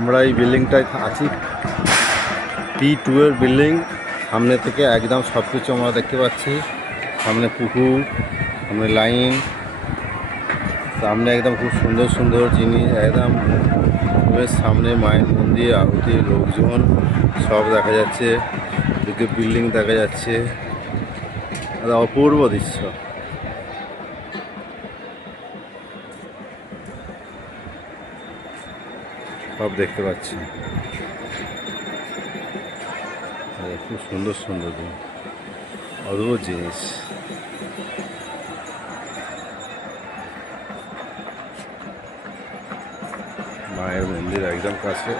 আমরা এই বিল্ডিংটায় আছি, P2 এর বিল্ডিং। সামনে থেকে একদম সব কিছু আমরা দেখতে পাচ্ছি। সামনে পুকুর, সামনে লাইন, সামনে একদম খুব সুন্দর সুন্দর জিনিস, একদম সামনে মায়ের মন্দির, আরতি, লোকজন সব দেখা যাচ্ছে। এদিকে বিল্ডিং দেখা যাচ্ছে, অপূর্ব দৃশ্য সব দেখতে পাচ্ছি। খুব সুন্দর সুন্দর অদ্ভুত জিনিস। মায়ের মন্দির একদম কাছে।